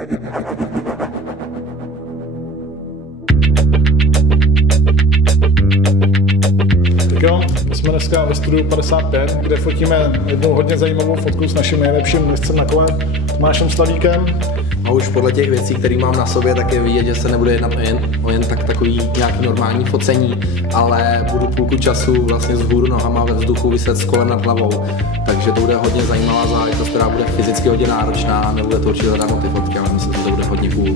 Tak jo, my jsme dneska ve studiu 55, kde fotíme jednou hodně zajímavou fotku s naším nejlepším jezdcem na kole, Tomášem Slavíkem. A už podle těch věcí, které mám na sobě, tak je vidět, že se nebude jednat o jen takový nějaký normální focení, ale budu půlku času vlastně vzhůru nohama ve vzduchu viset s kolem nad hlavou. Takže to bude hodně zajímavá záležitost, která bude fyzicky hodně náročná, nebude to určitě zadarmo ty fotky, ale myslím, že to bude hodně cool.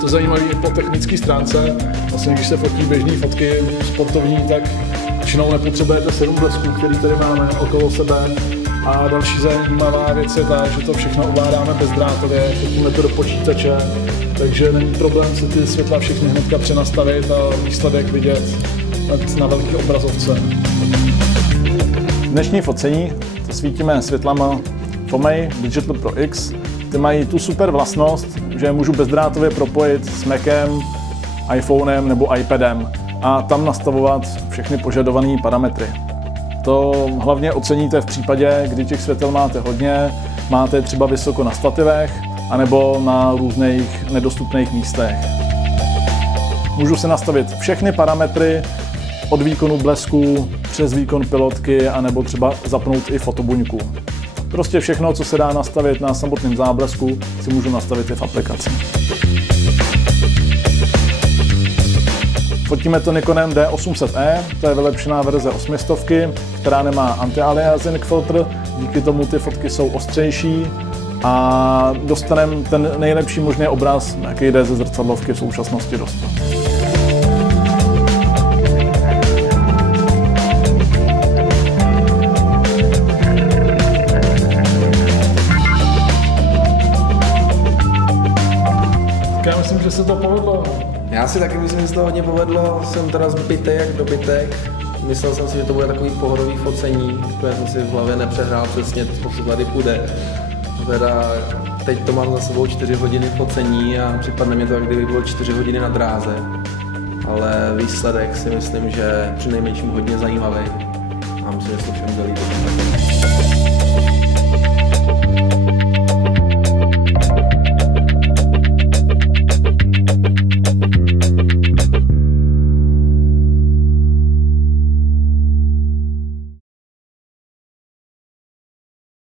To zajímavé i po technické stránce. Vlastně, když se fotí běžné fotky sportovní, tak většinou nepotřebujete 7 blesků, který tady máme okolo sebe. A další zajímavá věc je ta, že to všechno ovládáme bezdrátově, fotíme to do počítače, takže není problém si ty světla všechny hnedka přenastavit a výsledek vidět na velké obrazovce. Dnešní focení to svítíme světlama Fomei Digital Pro X. Ty mají tu super vlastnost, že je můžu bezdrátově propojit s Macem, iPhonem nebo iPadem a tam nastavovat všechny požadované parametry. To hlavně oceníte v případě, kdy těch světel máte hodně, máte třeba vysoko na stativech anebo na různých nedostupných místech. Můžu si nastavit všechny parametry od výkonu blesku přes výkon pilotky anebo třeba zapnout i fotobuňku. Prostě všechno, co se dá nastavit na samotném záblesku, si můžu nastavit i v aplikaci. Fotíme to Nikonem D800E, to je vylepšená verze 800, která nemá anti-aliasing filtr, díky tomu ty fotky jsou ostřejší a dostaneme ten nejlepší možný obraz, jaký jde ze zrcadlovky v současnosti dostat. Já myslím, že se to povedlo. Já si taky myslím, že se to hodně povedlo, jsem teda zbytej jak dobytek. Myslel jsem si, že to bude takový pohodový focení, protože jsem si v hlavě nepřehrál přesně, co tady půjde. Teda teď to mám za sebou 4 hodiny focení a připadne mi to, jak kdyby bylo 4 hodiny na dráze. Ale výsledek si myslím, že přinejmenším hodně zajímavý a myslím, že se všem zalíbí.